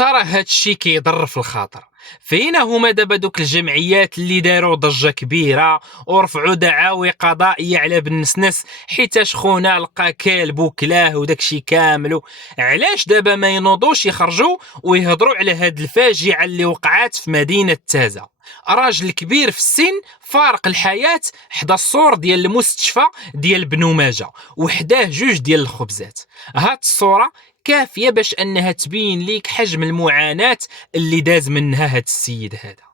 ترى هادشي كيضر في الخاطر. فين هما دابا دوك الجمعيات اللي داروا ضجه كبيره ورفعوا دعاوي قضائيه على بنسنس حيتاش خونا لقى كلب وكلاه وداكشي كامل؟ علاش دابا ما ينوضوش يخرجوا ويهضروا على هاد الفاجعه اللي وقعات في مدينه تازه؟ راجل كبير في السن فارق الحياه حدا السور ديال المستشفى ديال بنو ماجه وحداه جوج ديال الخبزات. هاد الصوره كافيه باش انها تبين ليك حجم المعاناه اللي داز منها هاد السيد هذا.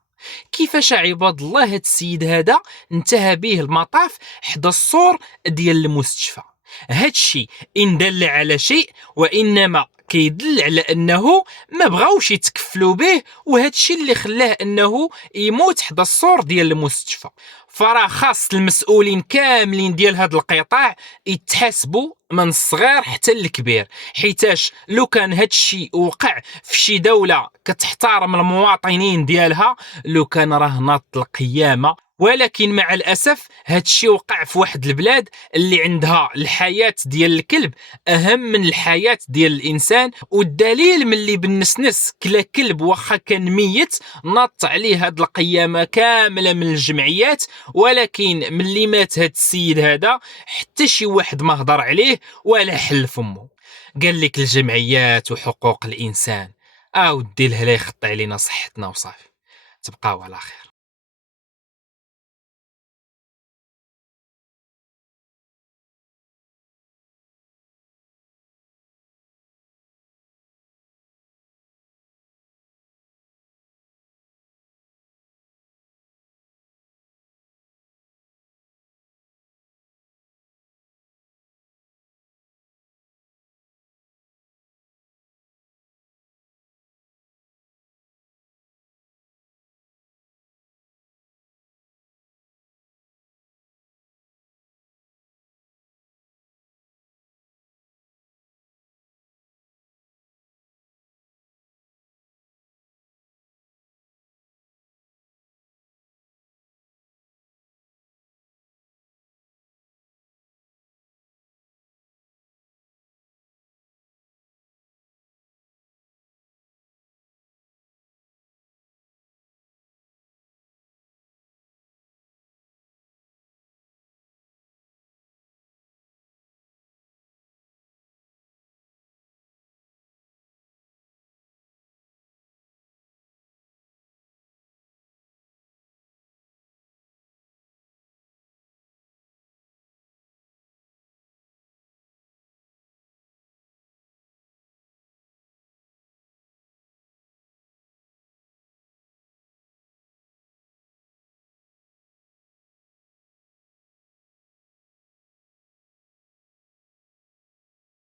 كيفاش عباد الله هاد السيد هذا انتهى به المطاف حدا السور ديال المستشفى؟ هادشي ان دل على شيء وانما كيدل على انه ما بغاوش يتكفلوا به، وهادشي اللي خلاه انه يموت حدا السور ديال المستشفى. فراه خاص المسؤولين كاملين ديال هاد القطاع يتحاسبوا من الصغير حتى الكبير، حيتاش لو كان هادشي وقع في شي دولة كتحترم المواطنين ديالها لو كان راه ناط القيامة. ولكن مع الأسف هادشي وقع في واحد البلاد اللي عندها الحياة ديال الكلب أهم من الحياة ديال الإنسان، والدليل ملي بالنسنس كلا كلب واخا كان ميت نط عليه هاد القيامة كاملة من الجمعيات. ولكن ملي مات هاد السيد هذا حتى شي واحد ما هضر عليه ولا حل فمه. قال لك الجمعيات وحقوق الإنسان ودي الهلا يخطي علينا صحتنا وصافي. تبقاو على خير.